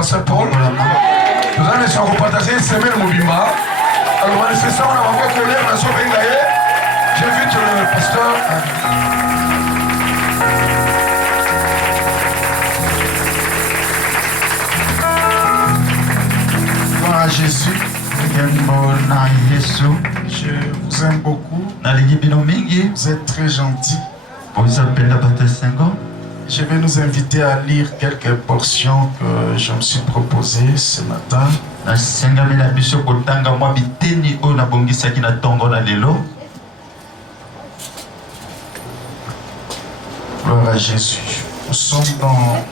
pasteur Paul. Nous allons essayer de partager une semaine Mobimba. Alors, c'est ça, on a encore collé, on a sauvé Ngaye. J'invite le pasteur. Gloire à Jésus. Je vous aime beaucoup. Vous êtes très gentils. Je vais nous inviter à lire quelques portions que je me suis proposées ce matin. Gloire à Jésus. Nous sommes dans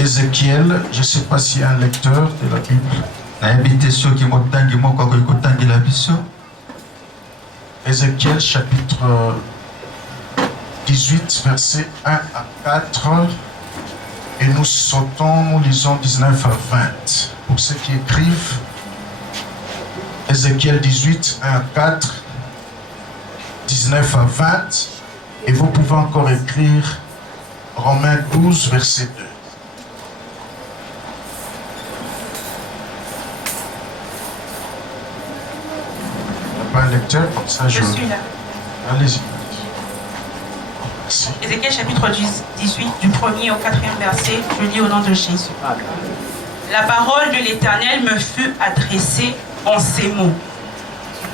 Ézéchiel. Je ne sais pas s'il y a un lecteur de la Bible. Ézéchiel chapitre 18, versets 1 à 4. Et nous lisons 19 à 20. Pour ceux qui écrivent, Ézéchiel 18, 1 à 4, 19 à 20. Et vous pouvez encore écrire Romains 12, verset 2. Un lecteur comme ça, je suis là. Allez-y. Ézéchiel chapitre 18, du 1er au 4e verset, je lis au nom de Jésus. La parole de l'Éternel me fut adressée en ces mots.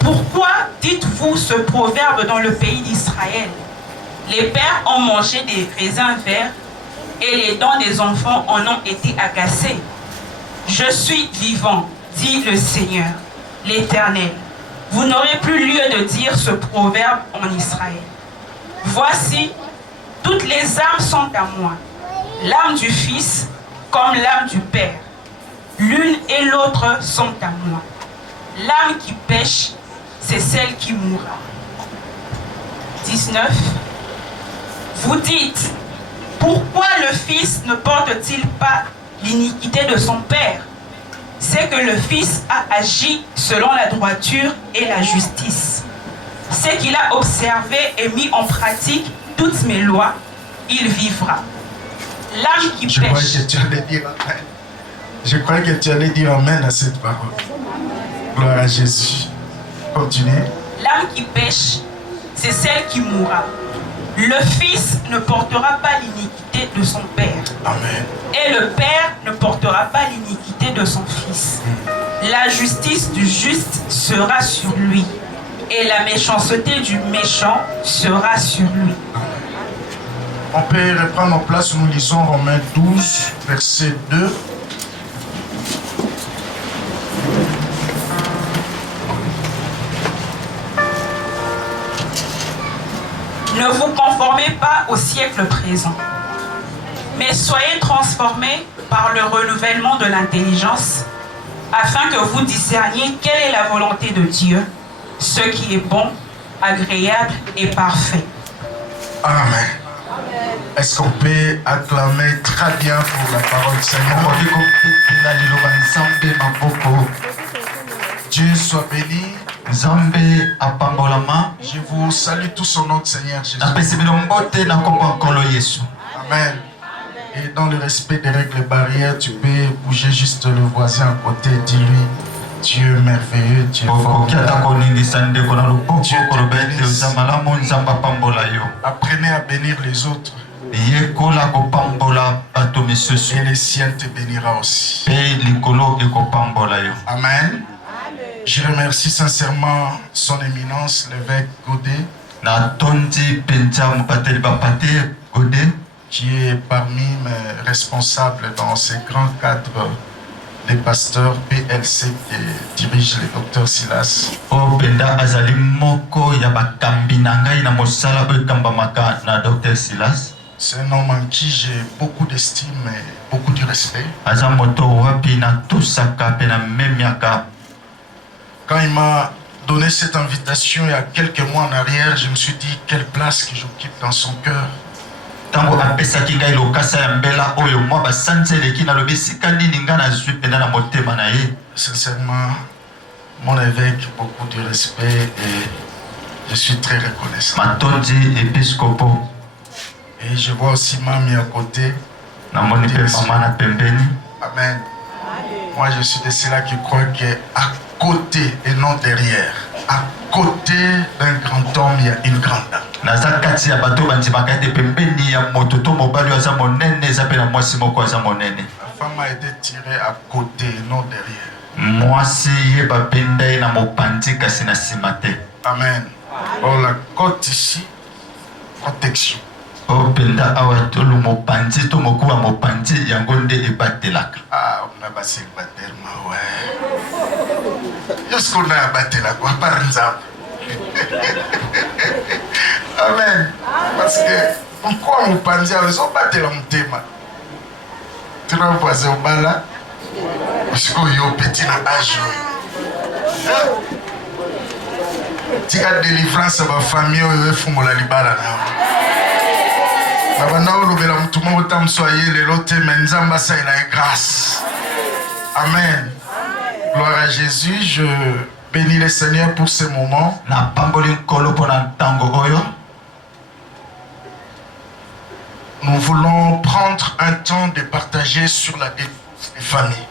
Pourquoi dites-vous ce proverbe dans le pays d'Israël? Les pères ont mangé des raisins verts et les dents des enfants en ont été agacées. Je suis vivant, dit le Seigneur, l'Éternel. Vous n'aurez plus lieu de dire ce proverbe en Israël. Voici, toutes les âmes sont à moi. L'âme du Fils comme l'âme du Père. L'une et l'autre sont à moi. L'âme qui pêche, c'est celle qui mourra. 19. Vous dites, pourquoi le Fils ne porte-t-il pas l'iniquité de son Père? C'est que le Fils a agi selon la droiture et la justice. C'est qu'il a observé et mis en pratique toutes mes lois, il vivra. L'âme qui pêche... Je croyais que tu allais dire amen à cette parole. Gloire à Jésus. Continuez. L'âme qui pêche, c'est celle qui mourra. Le Fils ne portera pas l'iniquité de son Père. Amen. Et le Père ne portera pas l'iniquité de son Fils. La justice du juste sera sur lui. Et la méchanceté du méchant sera sur lui. On peut reprendre en place, nous lisons Romains 12, verset 2. Ne vous conformez pas au siècle présent, mais soyez transformés par le renouvellement de l'intelligence, afin que vous discerniez quelle est la volonté de Dieu, ce qui est bon, agréable et parfait. Amen. Est-ce qu'on peut acclamer très bien pour la parole du Seigneur? Dieu soit béni. Je vous salue tous au nom du Seigneur Jésus. Amen. Et dans le respect des règles barrières, tu peux bouger juste le voisin à côté, dis-lui, Dieu merveilleux, Dieu formidable. Apprenez à bénir les autres. Et le ciel te bénira aussi. Amen. Je remercie sincèrement son éminence, l'évêque Godet, qui est parmi mes responsables dans ces grands cadres des pasteurs PLC qui dirige le docteur Silas. C'est un homme en qui j'ai beaucoup d'estime et beaucoup de respect. Quand il m'a donné cette invitation il y a quelques mois en arrière, je me suis dit quelle place que j'occupe dans son cœur. Sincèrement, mon évêque, beaucoup de respect et je suis très reconnaissant. Et je vois aussi Mami à côté. Amen. Moi, je suis de ceux-là qui croient qu'à côté et non derrière, à côté d'un grand homme, il y a une grande dame. La femme a été tirée à côté et non derrière. Amen. Oh, la côte ici, protection. Ah, on a passé le baptême, ouais. Est-ce qu'on a abattu la quoi par exemple? Amen. Parce que pourquoi on pense à ça, on battait la thème. Tu vas voir ça au bas là? Parce qu'on y a un petit âge. Tu as délivrance à ma famille, il faut me la libérer. Amen. Gloire à Jésus. Je bénis le Seigneur pour ce moment. Nous voulons prendre un temps de partager sur la délivrance des familles.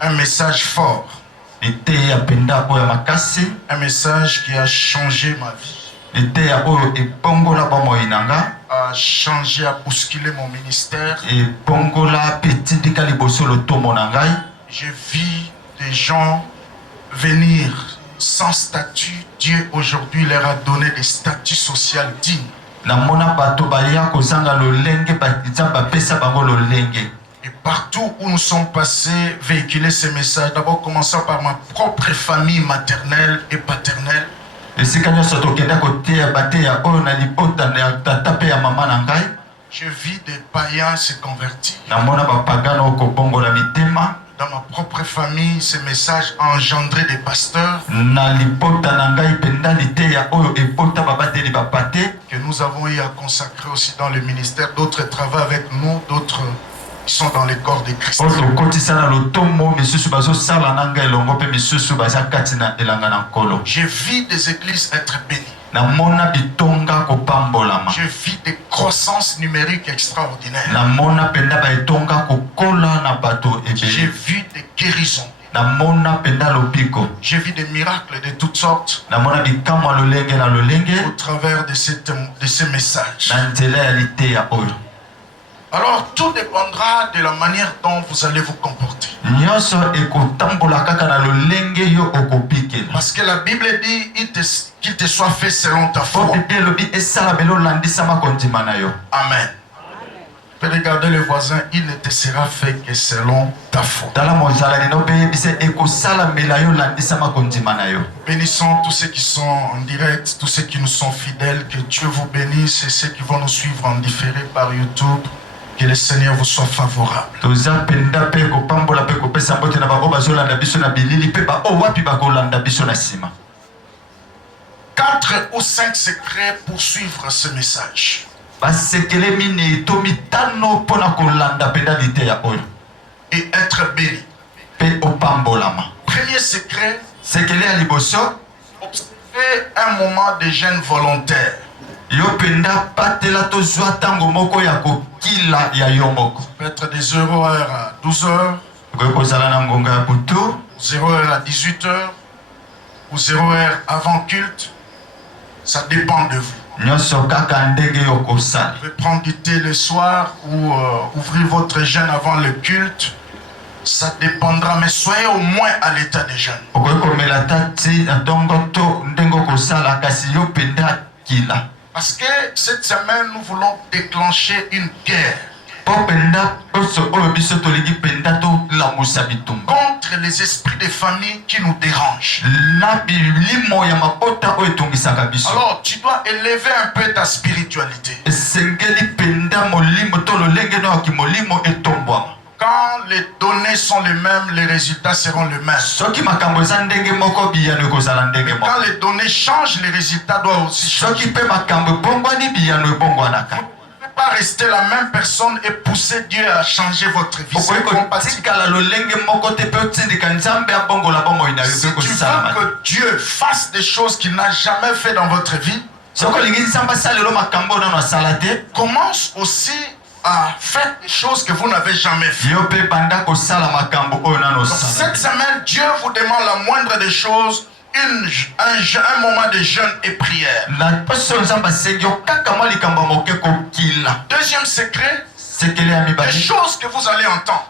Un message fort. Un message qui a changé ma vie. A changé, a bousculé mon ministère. J'ai vu des gens venir sans statut. Dieu aujourd'hui leur a donné des statuts sociaux dignes. Et partout où nous sommes passés, véhiculer ces messages, d'abord commençant par ma propre famille maternelle et paternelle. J'ai vu des païens se convertir. Dans ma propre famille, ces messages ont engendré des pasteurs que nous avons eu à consacrer aussi dans le ministère. D'autres travaillent avec nous, d'autres qui sont dans les corps de Christ. J'ai vu des églises être bénies. J'ai vu des croissances numériques extraordinaires. J'ai vu des guérisons. J'ai vu des miracles de toutes sortes au travers de ces messages. Alors tout dépendra de la manière dont vous allez vous comporter. Parce que la Bible dit qu'il te soit fait selon ta foi. Amen. Tu peux regarder le voisin, il ne te sera fait que selon ta foi. Bénissons tous ceux qui sont en direct, tous ceux qui nous sont fidèles. Que Dieu vous bénisse et ceux qui vont nous suivre en différé par YouTube. Que le Seigneur vous soit favorable. 4 ou 5 secrets pour suivre ce message. Et être béni. Premier secret, observer un moment de jeûne volontaire. Peut-être des 0 heures à 12 heures, 0 heure à 18 heures, ou 0 heure avant culte. Ça dépend de vous. Vous pouvez prendre du thé le soir ou ouvrir votre jeûne avant le culte. Ça dépendra, mais soyez au moins à l'état de jeûne. Parce que cette semaine, nous voulons déclencher une guerre contre les esprits des familles qui nous dérangent. Alors, tu dois élever un peu ta spiritualité. Quand les données sont les mêmes, les résultats seront les mêmes. Quand les données changent, les résultats doivent aussi changer. Vous ne pouvez pas rester la même personne et pousser Dieu à changer votre vie. Si tu veux que Dieu fasse des choses qu'il n'a jamais fait dans votre vie, commence aussi à faire des choses que vous n'avez jamais fait. Donc, cette semaine, Dieu vous demande la moindre des choses, un moment de jeûne et prière. Deuxième secret, des choses que vous allez entendre.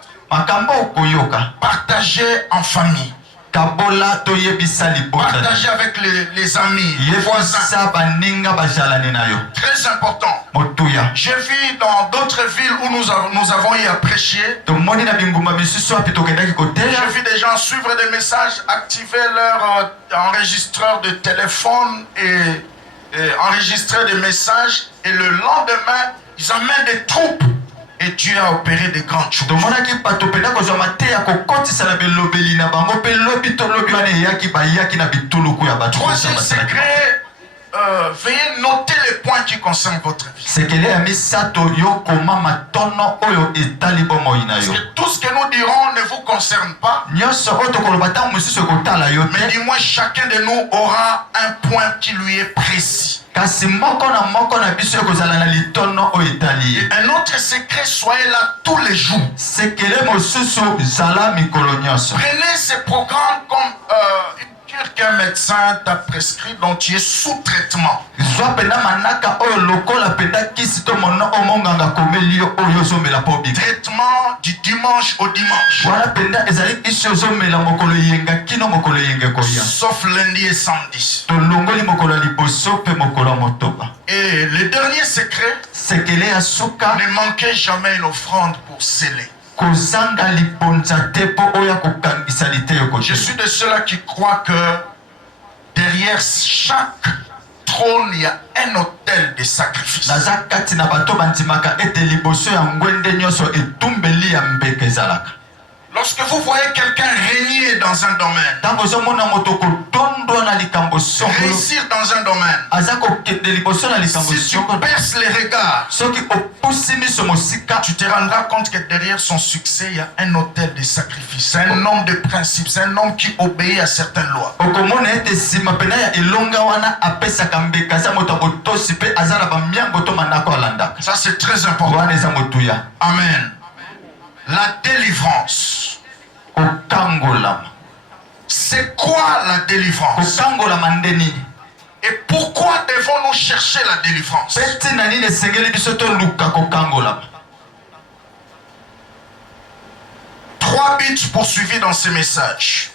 Partagez en famille. Partagez avec les amis, les voisins. Très important. J'ai vu dans d'autres villes où nous avons eu à prêcher. J'ai vu des gens suivre des messages, activer leur enregistreur de téléphone et enregistrer des messages. Et le lendemain, ils amènent des troupes. Et Dieu a opéré des grandes choses. Troisième secret, veuillez noter les points qui concernent votre vie. Parce que tout ce que nous dirons ne vous concerne pas. Mais du moins chacun de nous aura un point qui lui est précis. Et un autre secret, soyez là tous les jours. Prenez ces programmes comme une cure qu'un médecin t'a prescrit, dont tu es sous traitement. Traitement du dimanche au dimanche. Sauf lundi et samedi. Et le dernier secret, ne manquez jamais une offrande pour sceller. Je suis de ceux-là qui croient que derrière chaque trône, il y a un autel de sacrifice. Lorsque vous voyez quelqu'un régner dans un domaine, réussir dans un domaine, si tu baisses les regards, tu te rendras compte que derrière son succès, il y a un autel de sacrifice. C'est un homme de principe, c'est un homme qui obéit à certaines lois. Ça, c'est très important. Amen. La délivrance. C'est quoi la délivrance? Et pourquoi devons-nous chercher la délivrance? 3 buts poursuivis dans ce message.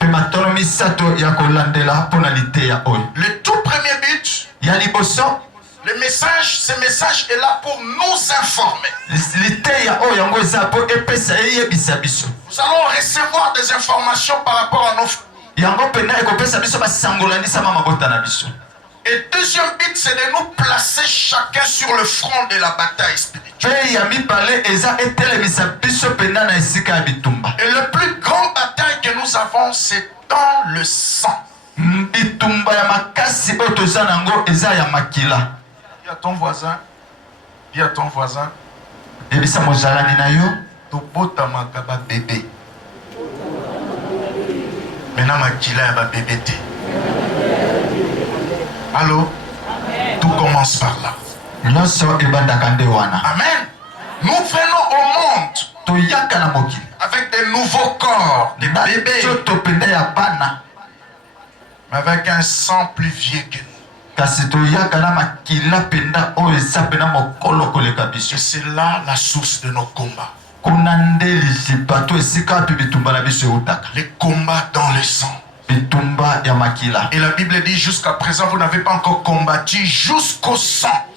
Le tout premier but, le message, ce message est là pour nous informer. Nous allons recevoir des informations par rapport à nos familles. Et deuxième but, c'est de nous placer chacun sur le front de la bataille spirituelle. Et la plus grande bataille que nous avons, c'est dans le sang. Dis à ton voisin, bébé. Maintenant, makila ya bébé. Allô? Tout commence par là. Amen. Nous venons au monde avec des nouveaux corps, des bébés, mais avec un sang plus vieux que nous. Et c'est là la source de nos combats. Les combats dans le sang. Et la Bible dit jusqu'à présent vous n'avez pas encore combattu jusqu'au sang.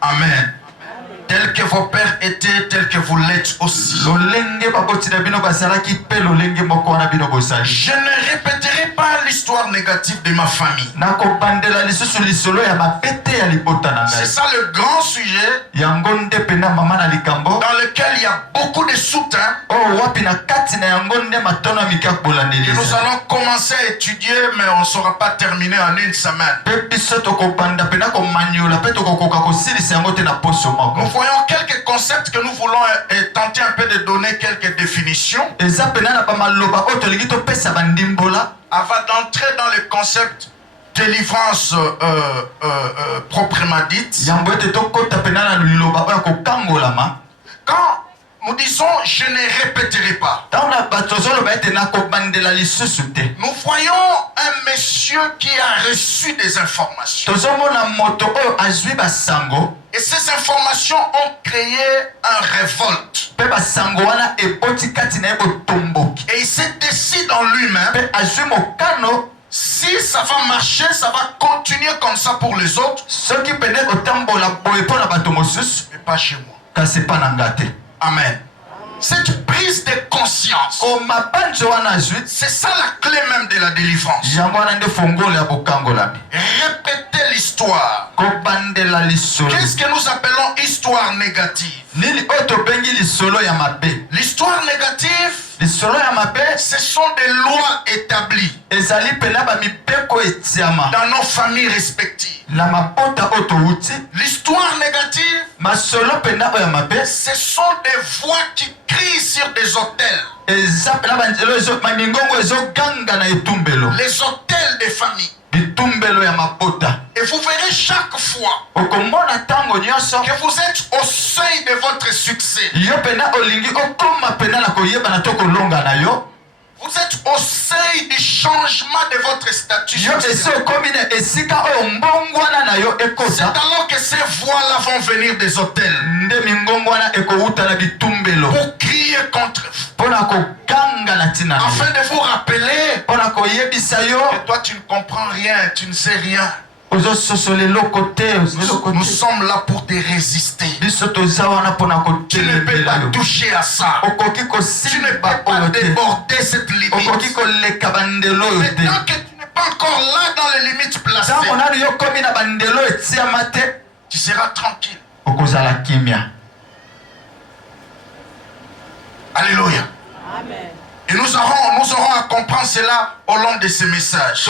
Amen. Tel que vos pères étaient, tel que vous l'êtes aussi. Je ne répéterai pas l'histoire négative de ma famille. C'est ça le grand sujet dans lequel il y a beaucoup de soutien. Et nous allons commencer à étudier, mais on ne saura pas terminer en une semaine. Nous voyons quelques concepts que nous voulons tenter un peu de donner quelques définitions. Avant d'entrer dans le concept, délivrance proprement dite. Quand nous disons je ne répéterai pas, nous voyons un monsieur qui a reçu des informations. Et ces informations ont créé un révolte. Et il s'est décidé en lui-même, si ça va marcher, ça va continuer comme ça pour les autres, mais pas chez moi. Amen. Cette prise de conscience, c'est ça la clé même de la délivrance. Répéter l'histoire. Qu'est-ce que nous appelons histoire négative? L'histoire négative, ce sont des lois établies dans nos familles respectives. L'histoire négative, ce sont des voix qui crient sur des autels. Les autels des familles. Et vous verrez chaque fois que vous êtes au seuil de votre succès. Vous êtes au seuil du changement de votre statut. C'est alors que ces voix-là vont venir des hôtels pour crier contre vous, afin de vous rappeler que toi tu ne comprends rien, tu ne sais rien. Nous sommes là pour te résister. Tu ne peux pas toucher à ça. Tu ne peux pas déborder cette limite. Maintenant que tu n'es pas encore là dans les limites placées, tu seras tranquille. Alléluia. Amen. Et nous aurons à comprendre cela au long de ces messages.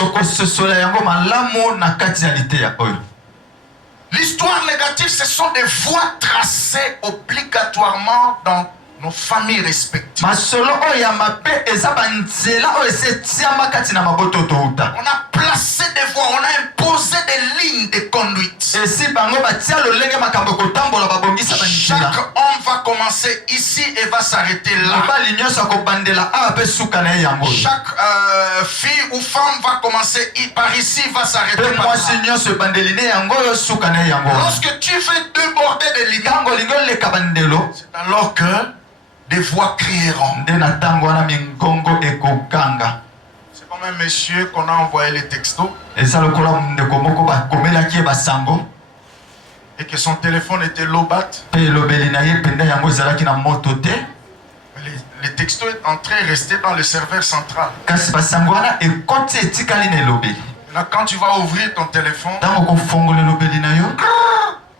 L'histoire négative, ce sont des voies tracées obligatoirement dans nos familles respectives. On a placé des voies, on a imposé des lignes de conduite. Chaque homme va commencer ici et va s'arrêter là. Chaque fille ou femme va commencer par ici et va s'arrêter par là. Lorsque tu veux déborder des limites, c'est alors que des voix crieront. C'est comme un monsieur qu'on a envoyé les textos et que son téléphone était low-bat. Les textos est entré et resté dans le serveur central. Là, quand tu vas ouvrir ton téléphone,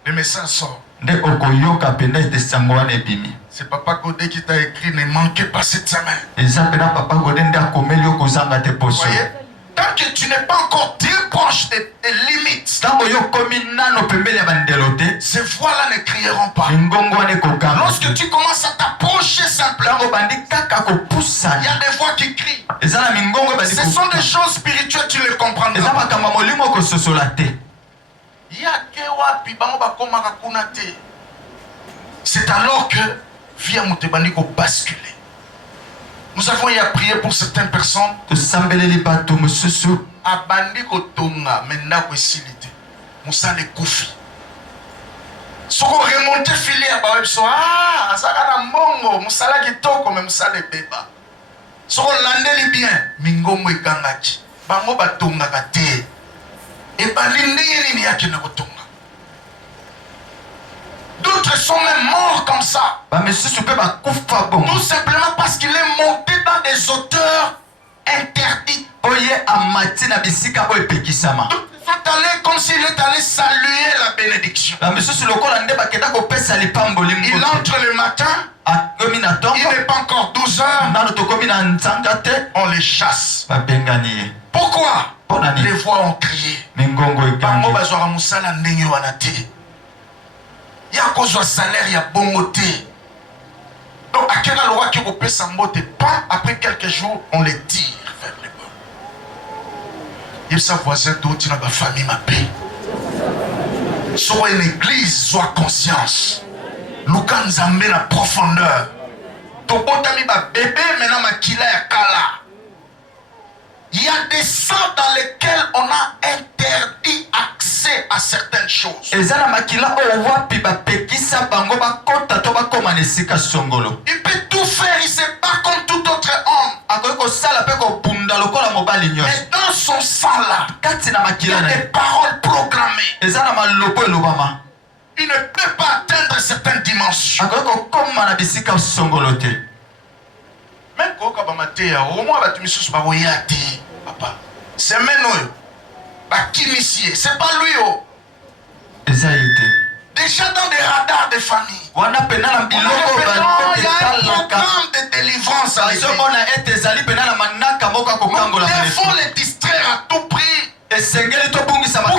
le message sort. C'est Papa Godé qui t'a écrit, ne manquez pas cette semaine. Vous voyez? Tant que tu n'es pas encore très proche des limites, ces voix-là ne crieront pas. Lorsque tu commences à t'approcher simplement, il y a des voix qui crient. Ce sont des choses spirituelles, tu les comprendras. C'est alors que via Moutebandiko basculer. Nous avons eu à prier pour certaines personnes. Abandiko tonga mendako esilite. Moussa le koufi. Soko remonte fili à Bawebso. Ah, asaka na mbongo. Moussa la kitoko mais Moussa le beba. Soko landeli bien. Mingomo ikangachi. Bango batonga kate. Et balindiri ni yake na kotonga. D'autres sont même morts comme ça. Tout simplement parce qu'il est monté dans des hauteurs interdites. D'autres sont allés comme s'il est allé saluer la bénédiction. Il entre le matin. Il n'est pas encore 12 heures. On les chasse. Pourquoi? Les voix ont crié. Il y a cause de salaire, il y a bon moté. Donc, à quel endroit qui peut s'emboter pas, après quelques jours, on les tire vers le bas. Il sa voisin d'autres dans la famille ma paix. Soit une église, soit conscience. Nous quand nous amenons la profondeur. Ton potami ba bébé maintenant ma kila ya kala. Il y a des sangs dans lesquels on a interdit accès à certaines choses. Il peut tout faire, il se bat comme tout autre homme. Mais dans son sang là, il y a des paroles programmées. Il ne peut pas atteindre certaines dimensions. Même quand on a été au moins, c'est maintenant, c'est pas lui. Déjà dans des radars de famille, il y a un programme de délivrance. Nous devons les distraire à tout prix pour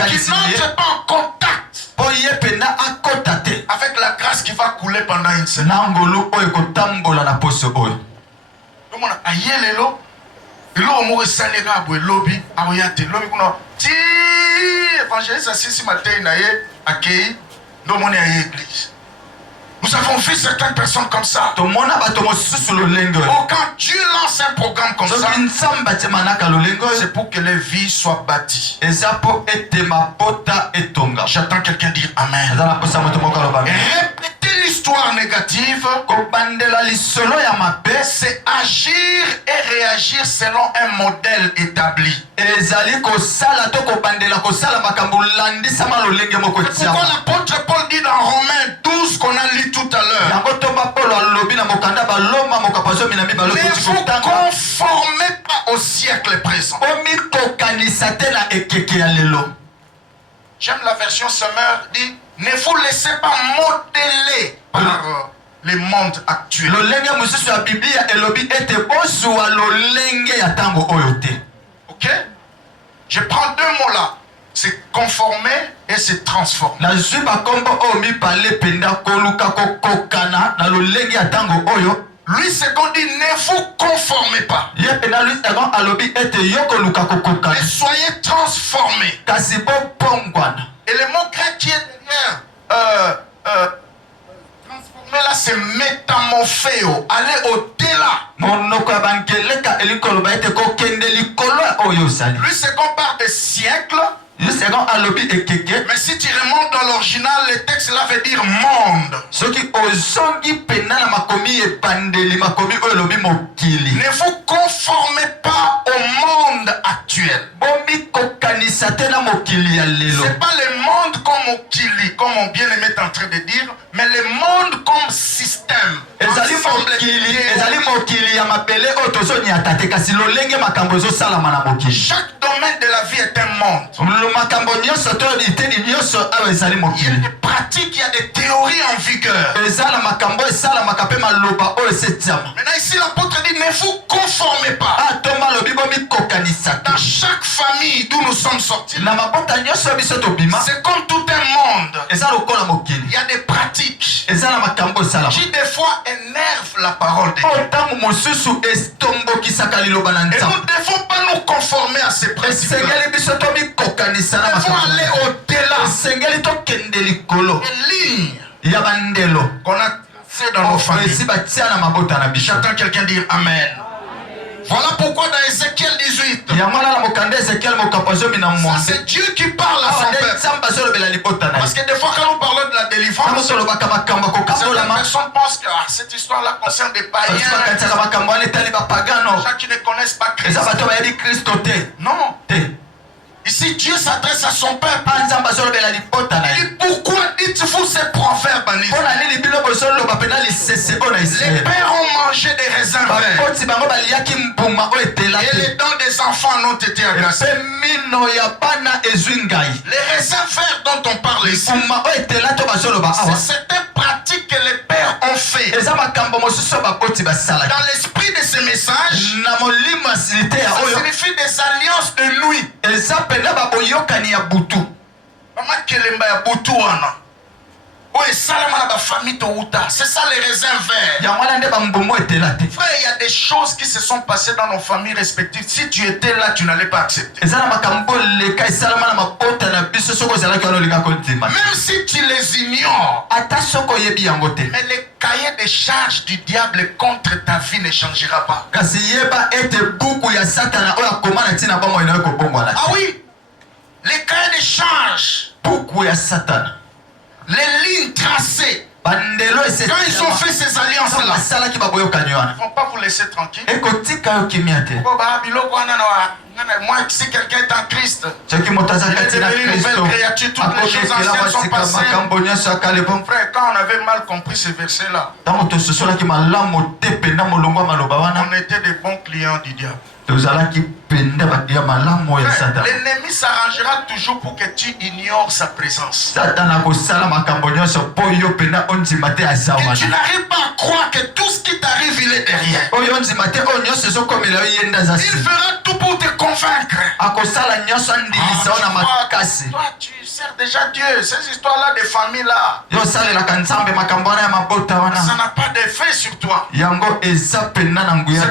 qu'ils n'entrent pas en contact avec la grâce qui va couler pendant une semaine. Nous avons vu certaines personnes comme ça. Oh, quand Dieu lance un programme comme ça, c'est pour que les vies soient bâties. J'attends quelqu'un dire Amen. Répéter l'histoire négative, c'est agir et réagir selon un modèle établi. C'est pourquoi l'apôtre Paul dit dans Romains 12 qu'on a lu tout à l'heure, ne vous conformez pas au siècle présent. J'aime la version Summer, dit ne vous laissez pas modeler par les mondes actuels. Ok? Je prends deux mots là. C'est conformer et c'est transformer. Lui, c'est qu'on dit ne vous conformez pas. Mais soyez transformés. Et le mot grec qui est derrière transformer là, c'est métamorphéo. Aller au-delà. Lui, c'est qu'on parle de siècles. Mais si tu remontes dans l'original, le texte là veut dire monde. Ne vous conformez pas au monde actuel. C'est pas le monde comme Okili, comme mon bien-aimé est en train de dire, mais le monde comme système. Chaque domaine de la vie est un monde. Il y a des pratiques, il y a des théories en vigueur. Maintenant ici l'apôtre dit ne vous conformez pas. Dans chaque famille d'où nous sommes sortis, c'est comme tout un monde. Il y a des pratiques qui des fois énervent la parole de Dieu. Et nous ne devons pas nous conformer à ces principes. Nous devons aller au-delà des lignes qu'on a tracées dans nos familles. J'attends quelqu'un dire Amen. Voilà pourquoi dans Ézéchiel 18, c'est Dieu qui parle à son peuple. Parce que des fois quand nous parlons de la délivrance, certaines personnes pensent que cette histoire-là concerne des païens, des gens qui ne connaissent pas Christ. Non. Ici, Dieu s'adresse à son peuple. Et pourquoi dites-vous ces proverbes en Israël? Les pères ont mangé des raisins verts. Et les dents des enfants n'ont été agacées. Les raisins verts dont on parle ici, c'est certaines pratiques que les pères ont fait. Dans l'esprit de ce message, ça signifie des alliances de nuit. Mama kelemba ya butu wana. O C'est ça les raisins verts. Frère, il y a des choses qui se sont passées dans nos familles respectives. Si tu étais là, tu n'allais pas accepter. Même si tu les ignores, mais les cahiers des charges du diable contre ta vie ne changera pas. Ah oui, les cahiers des charges, les lignes tracées. Quand ils ont fait ces alliances-là, ils ne vont pas vous laisser tranquille. Moi, si quelqu'un est en Christ, il est devenu une nouvelle créature, toutes les choses anciennes sont passées. Frère, quand on avait mal compris ces versets-là, on était des bons clients du diable. L'ennemi s'arrangera toujours pour que tu ignores sa présence. Que tu n'arrives pas à croire que tout ce qui t'arrive, il est derrière. Il fera tout pour te convaincre. Toi, tu sers déjà Dieu. Ces histoires-là des familles-là, ça n'a pas d'effet sur toi. C'est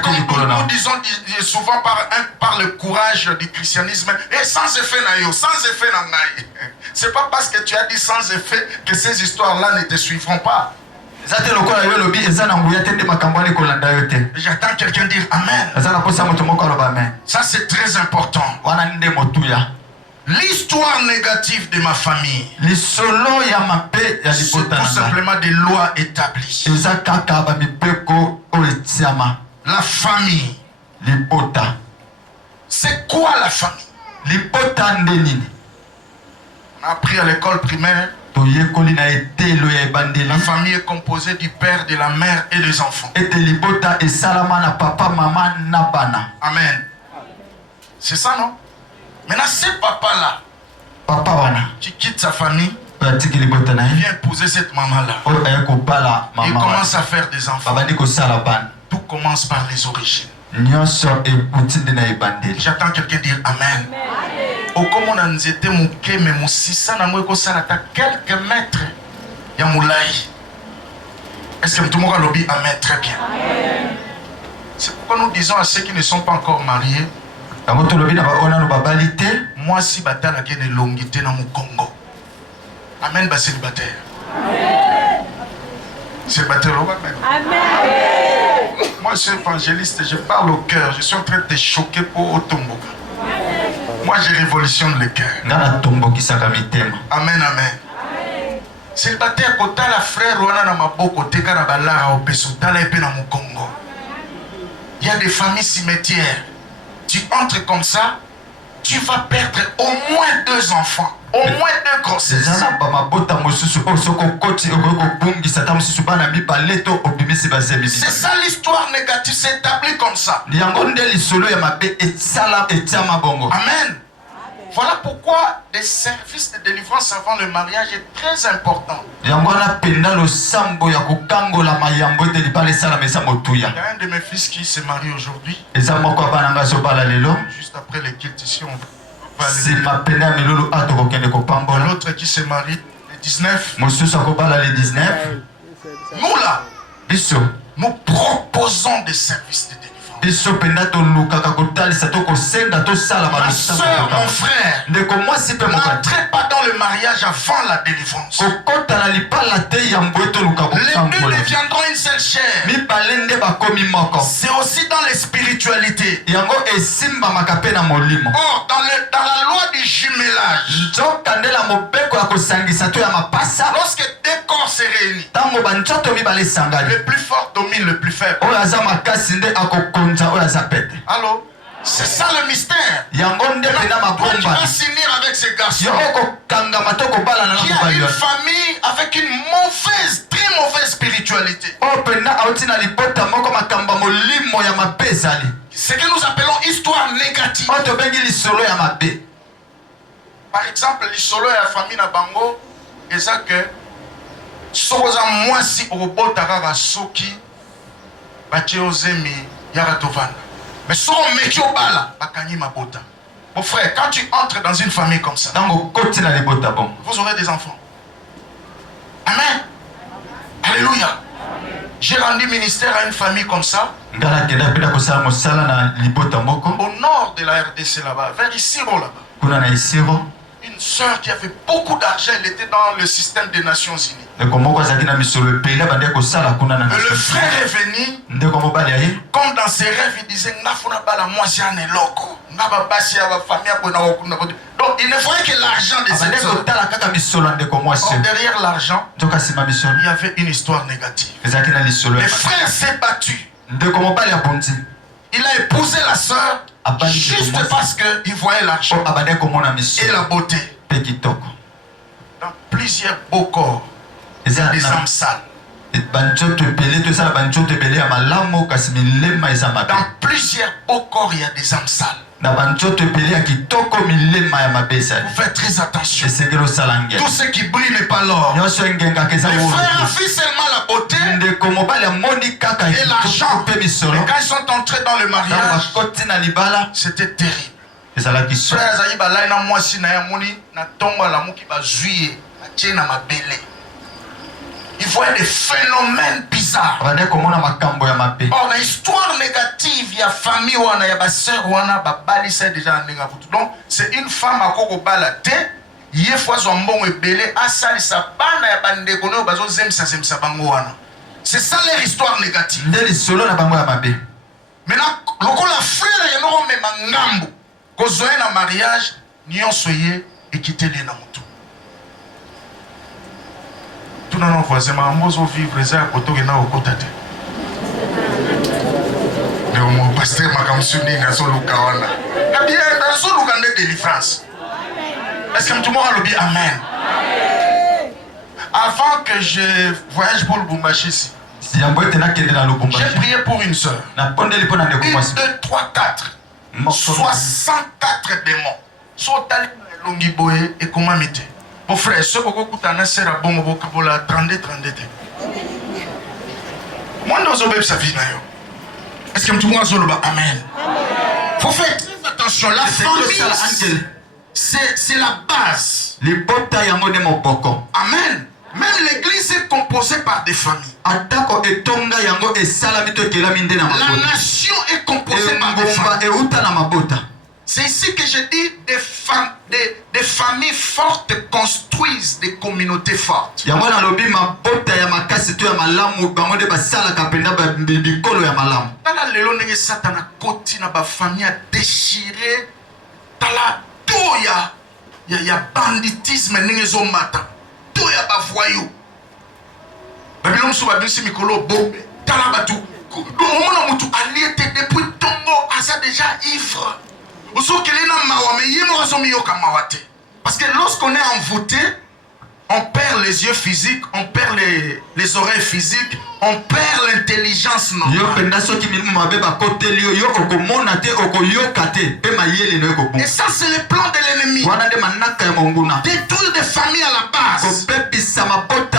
comme nous disons souvent par le courage du christianisme, et sans effet naïo, sans effet nangaï. C'est pas parce que tu as dit sans effet que ces histoires-là ne te suivront pas. J'attends quelqu'un dire Amen. Ça c'est très important. L'histoire négative de ma famille, c'est tout simplement des lois établies. La famille. C'est quoi la famille? On a appris à l'école primaire. La famille est composée du père, de la mère et des enfants. Amen. C'est ça, non? Maintenant, ce papa-là, qui quitte sa famille, il vient épouser cette maman-là. Il commence à faire des enfants. Tout commence par les origines. J'attends quelqu'un dire Amen. Au comme on a été mouké, mais moussissa n'a moué quelques mètres. Ya moulay. Est-ce que tout le monde a lobby Amen? Très bien. C'est pourquoi nous disons à ceux qui ne sont pas encore mariés, moi si bataille a une longuité dans mon Congo. Amen, bah célibataire. Célibataire au même. Amen. Moi je suis évangéliste, je parle au cœur. Je suis en train de te choquer pour Otombo. Moi je révolutionne le cœur. Amen, amen. Célibataire, quand la frère Rwanda na maboko teka na balara au pesotala et dans mon Congo. Il y a des familles cimetières. Tu entres comme ça, tu vas perdre au moins 2 enfants, au moins 2 grossesses. C'est ça l'histoire négative, c'est établi comme ça. Amen. Voilà pourquoi les services de délivrance avant le mariage est très important. Il y a un de mes fils qui se marie aujourd'hui. Juste après les cultes ici, on va aller. L'autre qui se marie le 19. Nous là, nous proposons des services de délivrance. Ma soeur, mon frère, n'entrez pas dans le mariage avant la délivrance. Les deux deviendront une seule chair. C'est aussi dans les spiritualités. Or, dans la loi du jumelage, lorsque 2 corps se réunissent, le plus fort domine le plus faible. Allô? C'est ça le mystère. Toi, tu vas s'unir avec ce garçon qui a une famille avec une mauvaise, très mauvaise spiritualité. Ce que nous appelons histoire négative. Par exemple, l'isolo et la famille na bango, et ça que soza moi si robot takaka soki bacheozemi yaratovan. Mais si on met au bala, bakani mabota. Mon frère, quand tu entres dans une famille comme ça, vous aurez des enfants. Amen. Alléluia. J'ai rendu ministère à une famille comme ça. Au nord de la RDC là-bas, vers Isiro là-bas. Une sœur qui avait beaucoup d'argent, elle était dans le système des Nations Unies. Le frère est venu, comme dans ses rêves, il disait donc il ne voyait que l'argent de cette sœur. Or, derrière l'argent, il y avait une histoire négative. Le frère s'est battu. Il a épousé la sœur juste parce qu'il voyait l'argent et la beauté. Dans plusieurs beaux corps, il y a des âmes sales. Dans plusieurs beaux corps, il y a des âmes sales. Vous faites très attention. Tout ce qui brille n'est pas l'or. Les frères ont vu seulement la beauté et l'argent. Et quand ils sont entrés dans le mariage, c'était terrible. Il voyait des phénomènes bizarres. Or, l'histoire négative, il y a famille, il y a soeur, donc c'est une femme à Kokobalate. Il y a fois son bon et belé, asali sa bana ya bande kono bazo zemsa bango wana. C'est ça leur histoire négative. Maintenant, lokola frère ya no me mangambo. Kozoé na mariage, nyon soyé et quitter les namutu. Tout dans nos voisins, maman vivre les airs pour tout et na au côté. Mais mon pasteur m'a comme sunni na solo kawana. Eh bien, dans solo kande délivrance. Est-ce que tout le monde a le bien? Amen. Avant que je voyage pour le Lubumbashi, j'ai prié pour une soeur. 1, 2, 3, 4. 64 démons. Sont allés à Longiboé et comment m'était. Mon frère, ce que vous avez fait, c'est bon, vous avez 32. Moi, nous avons sa vie. Est-ce que tout le monde a le bien? Amen. Il faut faire très attention. La famille, c'est la base. Amen. Même l'église est composée par des familles. La nation est composée par des familles. C'est ici que je dis des familles fortes construisent des communautés fortes. Il y a banditisme, il y a voyou. Babylone sous Babylone, c'est Mikolo, Bob, Talabatu. Depuis Tongo, ça déjà ivre. Parce que lorsqu'on est envoûté, on perd les yeux physiques, on perd les oreilles physiques, on perd l'intelligence normale. Et ça, c'est le plan de l'ennemi. Détruire des familles à la base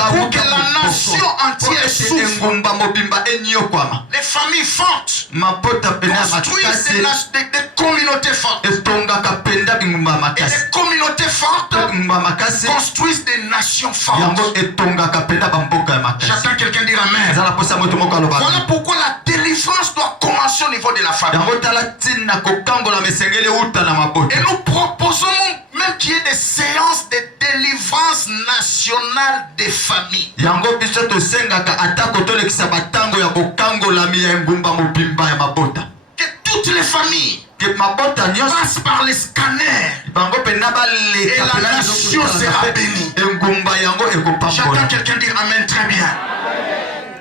pour que la nation entière souffre. Les familles fortes construisent des communautés fortes. Et des communautés fortes construisent des nations fortes. J'attends quelqu'un dire amen. Voilà pourquoi la délivrance doit commencer au niveau de la famille. Et nous proposons même qu'il y ait des séances de délivrance nationale des familles. Que toutes les familles passent par les scanners et la nation sera bénie. J'attends quelqu'un dire amen très bien.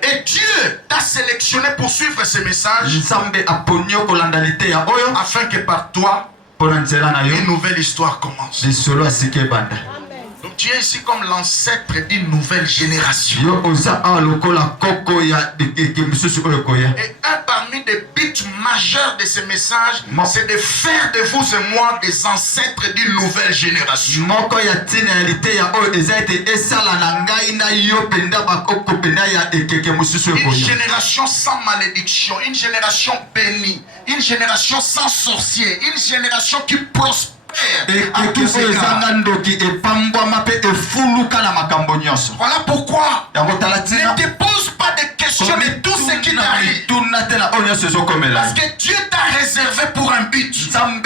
Et Dieu t'a sélectionné pour suivre ce message afin que par toi une nouvelle histoire commence. Donc tu es ici comme l'ancêtre d'une nouvelle génération. Et un parmi les buts majeurs de ce message, c'est de faire de vous et moi des ancêtres d'une nouvelle génération. Une génération sans malédiction, une génération bénie, une génération sans sorcier, une génération qui prospère. Voilà pourquoi Ne te pose pas de questions de tout ce qui t'arrive. Parce que Dieu t'a réservé pour un but. Dans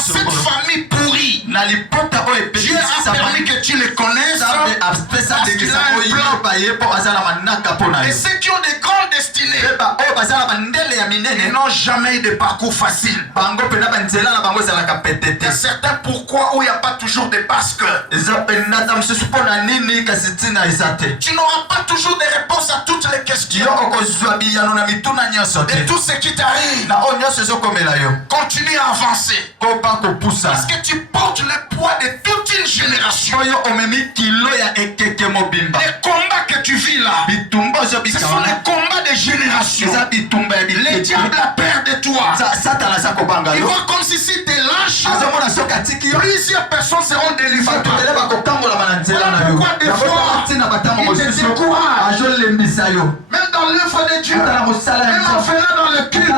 cette famille pourrie, Dieu a permis que tu les connaisses. Parce qu'il a un plan. Et ceux qui ont des grandes destinées, ils n'ont jamais eu de parcours facile. Et certains pourquoi où il n'y a pas toujours de parce que. Tu n'auras pas toujours des réponses à toutes les questions. Et tout ce qui t'arrive, continue à avancer. Parce que tu portes le poids de toute une génération. Les combats que tu vis là, ce sont les combats des générations. Les diables a peur de toi. Ils voient comme si c'était lâche. Plusieurs personnes seront délivrées. Voilà pourquoi des fois, ils te découragent. Même dans l'œuvre de Dieu, même en venant dans le culte,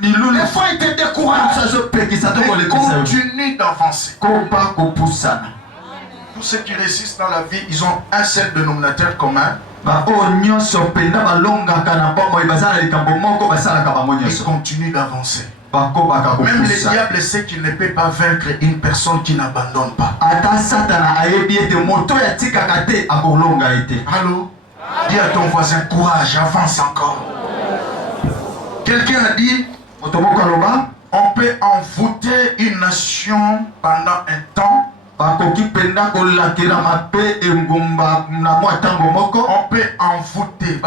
des fois ils te découragent. Mais continue d'avancer. Tous ceux qui résistent dans la vie, ils ont un seul dénominateur commun. Ils continuent d'avancer. Même le diable sait qu'il ne peut pas vaincre une personne qui n'abandonne pas. Allô? Dis à ton voisin, courage, avance encore. Quelqu'un a dit, on peut envoûter une nation pendant un temps. On peut envoûter.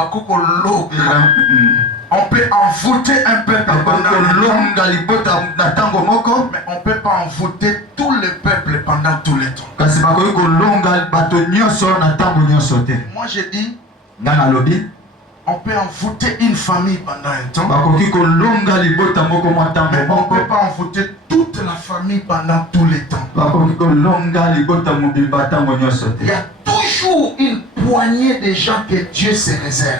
On peut envoûter un peuple pendant un temps. Mais on ne peut pas envoûter tout le peuple pendant tout le temps. Moi je dis, on peut envoûter une famille pendant un temps. Mais on ne peut pas envoûter toute la famille pendant tout le temps. Il y a toujours une poignée de gens que Dieu se réserve.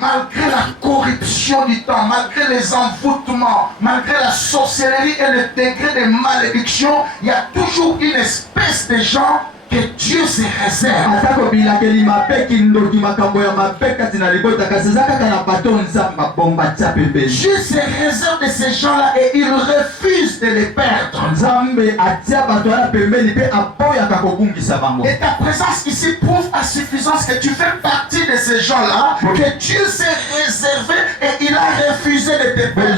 Malgré la corruption du temps, malgré les envoûtements, malgré la sorcellerie et le degré de malédiction, il y a toujours une espèce de gens que Dieu se réserve. Dieu se réserve de ces gens-là et il refuse de les perdre. Et ta présence ici prouve à suffisance que tu fais partie de ces gens-là, que Dieu s'est réservé et il a refusé de te perdre.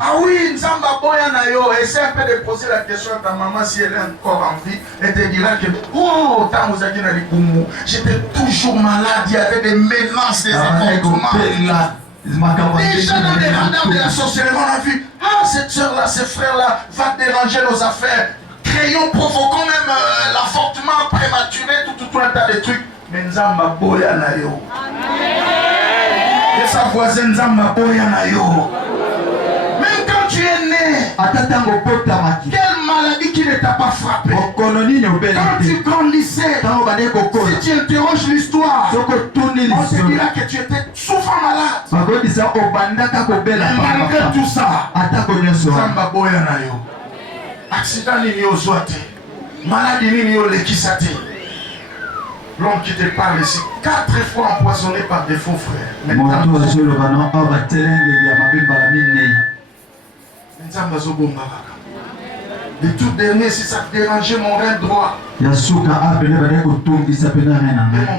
Ah oui, Nzamba Boya Nayo. Essaie un peu de poser la question à ta maman si elle est encore en vie. Elle te dira que j'étais toujours malade, il y avait des menaces, des événements. Déjà dans les radars de la sorcellerie, on a vu, ah cette soeur-là, ce frère-là va déranger nos affaires. Crayon provoquant même l'avortement prématuré, tout un tas de trucs. Mais Nzamba Boya Nayo. Et sa voisine Nzamba Boya Nayo. Même quand tu es né, quelle maladie qui ne t'a pas frappé? Quand tu grandissais, si tu interroges l'histoire, on te dira que tu étais souvent malade. Malgré tout ça, Nzamba Boya Nayo. Accident nini ozwate, maladie nini olekisate. L'homme qui te parle ici, 4 fois empoisonné par des faux frères. Le tout dernier, si ça dérangeait mon rein droit. Et mon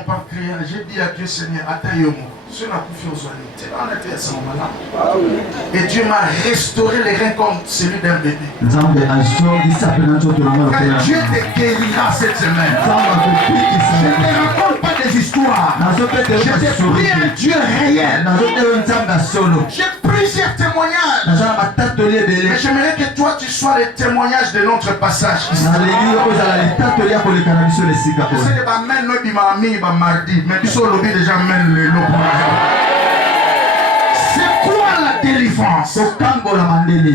pancréas, j'ai dit à Dieu Seigneur, Atayomo, ce n'a plus fait aux années. On était à ce moment-là. Et Dieu m'a restauré les reins comme celui d'un bébé. Dieu te guérira cette semaine. Je ne te raconte pas des histoires. Je te prie un Dieu réel. J'ai plusieurs témoignages. Mais j'aimerais que toi tu sois le témoignage de notre passage. Je sais que ma mère ne m'a mis mardi, mais tu sais déjà mène le lot. C'est quoi la délivrance?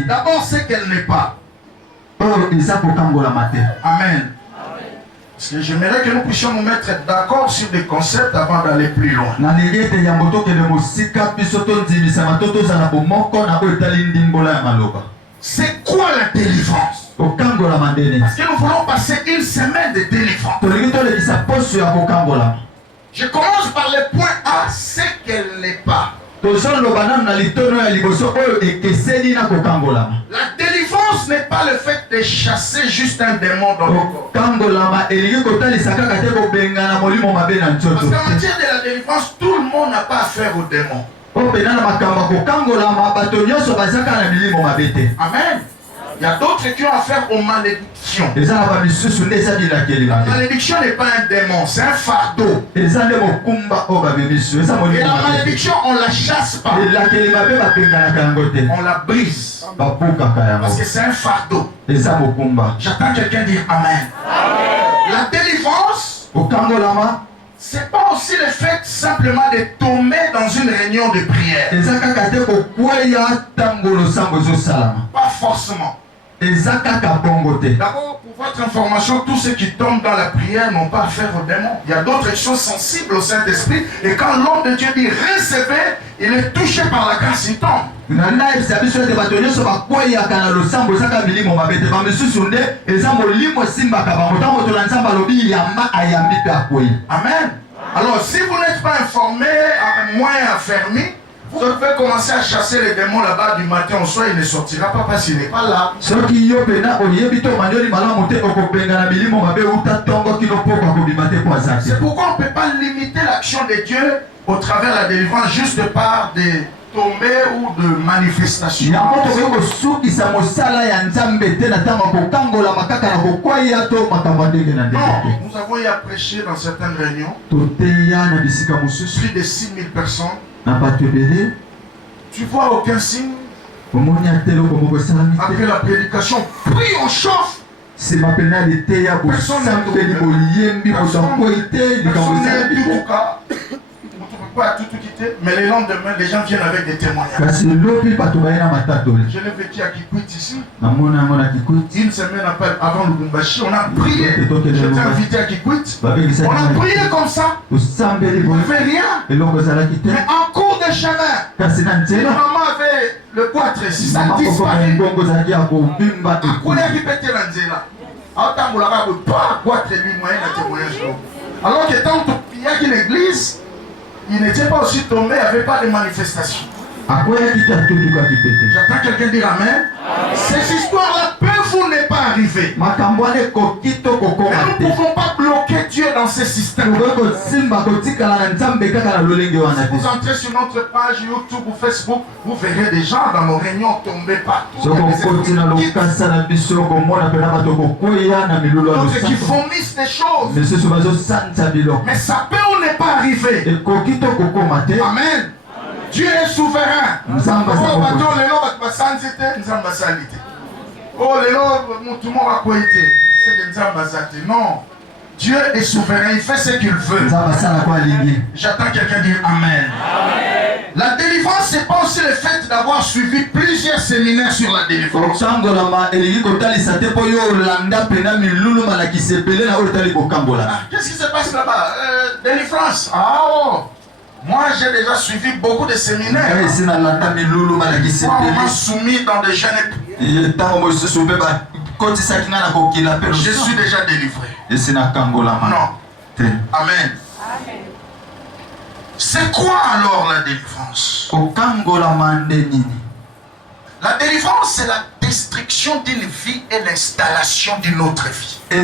D'abord, c'est qu'elle n'est pas. Amen. Parce que j'aimerais que nous puissions nous mettre d'accord sur des concepts avant d'aller plus loin. c'est quoi la délivrance? Parce que nous voulons passer une semaine de délivrance. Je commence par le point A, ce qu'elle n'est pas. La délivrance n'est pas le fait de chasser juste un démon dans le corps. Parce qu'en matière de la délivrance, tout le monde n'a pas affaire aux démons. Amen. Il y a d'autres qui ont affaire aux malédictions. La malédiction n'est pas un démon, c'est un fardeau. Et la malédiction, on ne la chasse pas. On la brise. Parce que c'est un fardeau. J'attends quelqu'un dire Amen. La délivrance, c'est pas aussi le fait simplement de tomber dans une réunion de prière. Pas forcément. D'abord, pour votre information, tous ceux qui tombent dans la prière n'ont pas affaire aux démons. Il y a d'autres choses sensibles au Saint-Esprit. Et quand l'homme de Dieu dit recevez, il est touché par la grâce, il tombe. Amen. Alors, si vous n'êtes pas informé, moins affermi, vous pouvez commencer à chasser les démons là-bas du matin au soir, il ne sortira pas parce qu'il n'est pas là. C'est pourquoi on ne peut pas limiter l'action de Dieu au travers de la délivrance juste par des tombées ou de manifestations. Non, nous avons eu à prêcher dans certaines réunions. Plus de 6000 personnes. Tu vois aucun signe. Après la prédication, puis on chauffe. Personne pas tout quitter, mais le lendemain, les gens viennent avec des témoignages. Je l'ai vécu à Kikwit ici. Une semaine avant Lubumbashi, on a prié. J'étais invité à Kikwit. On a prié comme ça. On ne fait rien. Mais en cours de chemin, maman avait le poitre ici. Ça disparaît. Alors que tant qu'il y a une église, il n'était pas aussi tombé, il n'y avait pas de manifestation. J'attends quelqu'un dire Amen. Ces histoires-là peuvent ou ne pas arriver. Mais nous ne pouvons pas bloquer Dieu dans ces systèmes. Si vous entrez sur notre page YouTube ou Facebook, vous verrez des gens dans nos réunions tomber partout. D'autres qui vomissent des choses. Mais ça peut ou ne pas arriver. Amen. Dieu est souverain. Non. Dieu est souverain, il fait ce qu'il veut. J'attends quelqu'un dire Amen. La délivrance, c'est pas aussi le fait d'avoir suivi plusieurs séminaires sur la délivrance. Qu'est-ce qui se passe là-bas? Délivrance. Moi, j'ai déjà suivi beaucoup de séminaires. On m'a soumis dans des jeunes prières. Je suis déjà délivré. Non. Amen. C'est quoi alors la délivrance? La délivrance, c'est la destruction d'une vie et l'installation d'une autre vie. Car la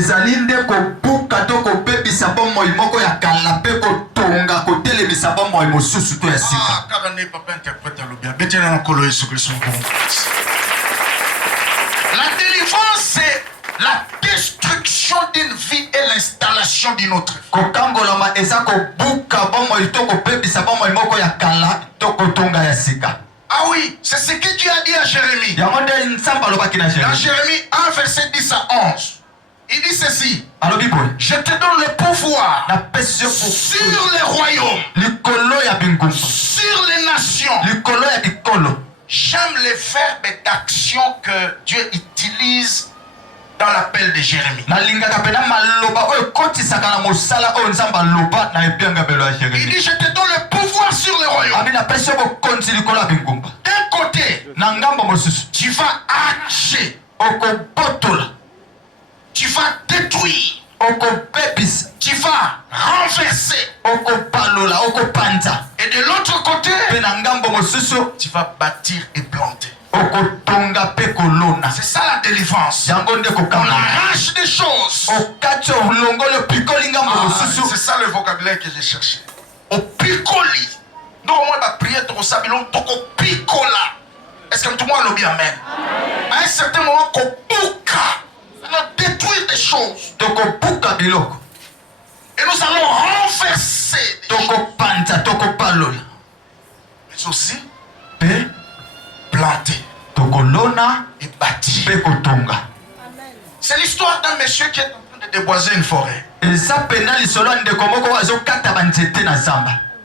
délivrance, c'est la destruction d'une vie et l'installation d'une autre vie. Ah oui, c'est ce que Dieu a dit à Jérémie. Dans Jérémie 1, verset 10 à 11. Il dit ceci. Je te donne le pouvoir sur les royaumes, sur les nations. J'aime les verbes d'action que Dieu utilise dans l'appel de Jérémie. Il dit je te donne le pouvoir sur les royaumes. D'un côté, tu vas hacher, tu vas détruire, tu vas renverser, et de l'autre côté, tu vas bâtir et planter. C'est ça la délivrance. On arrache des choses. C'est ça le vocabulaire que j'ai cherché. Au picoli. Donc moi ma prière to sabilon to ko picola. Est-ce que tout le monde le dit amen? À un certain moment ko buka. On a détruit des choses. Et nous allons renverser des choses. Mais aussi planter et bâtir. C'est l'histoire d'un monsieur qui est en train de déboiser une forêt.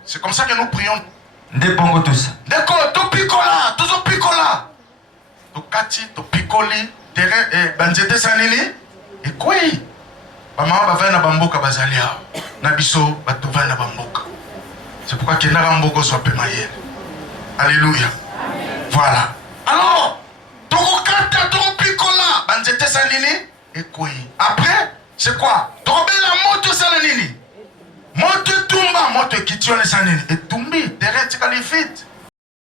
C'est comme ça que nous prions. D'accord, to picola, toujours picola. To kati, to picoli, terrain et banzete sanini. Et quoi? Maman va na bamboka bazalia. Nabiso batova na bamboka. C'est pourquoi que na bamboka soit pemaye. Alléluia. Voilà. Alors, toko kata, toko picola, banzete sanini. Et quoi? Après, c'est quoi? Toko bela moto sanini. Moto tumba, moto kitione sanini. Et tumbi, terrain tikali vite.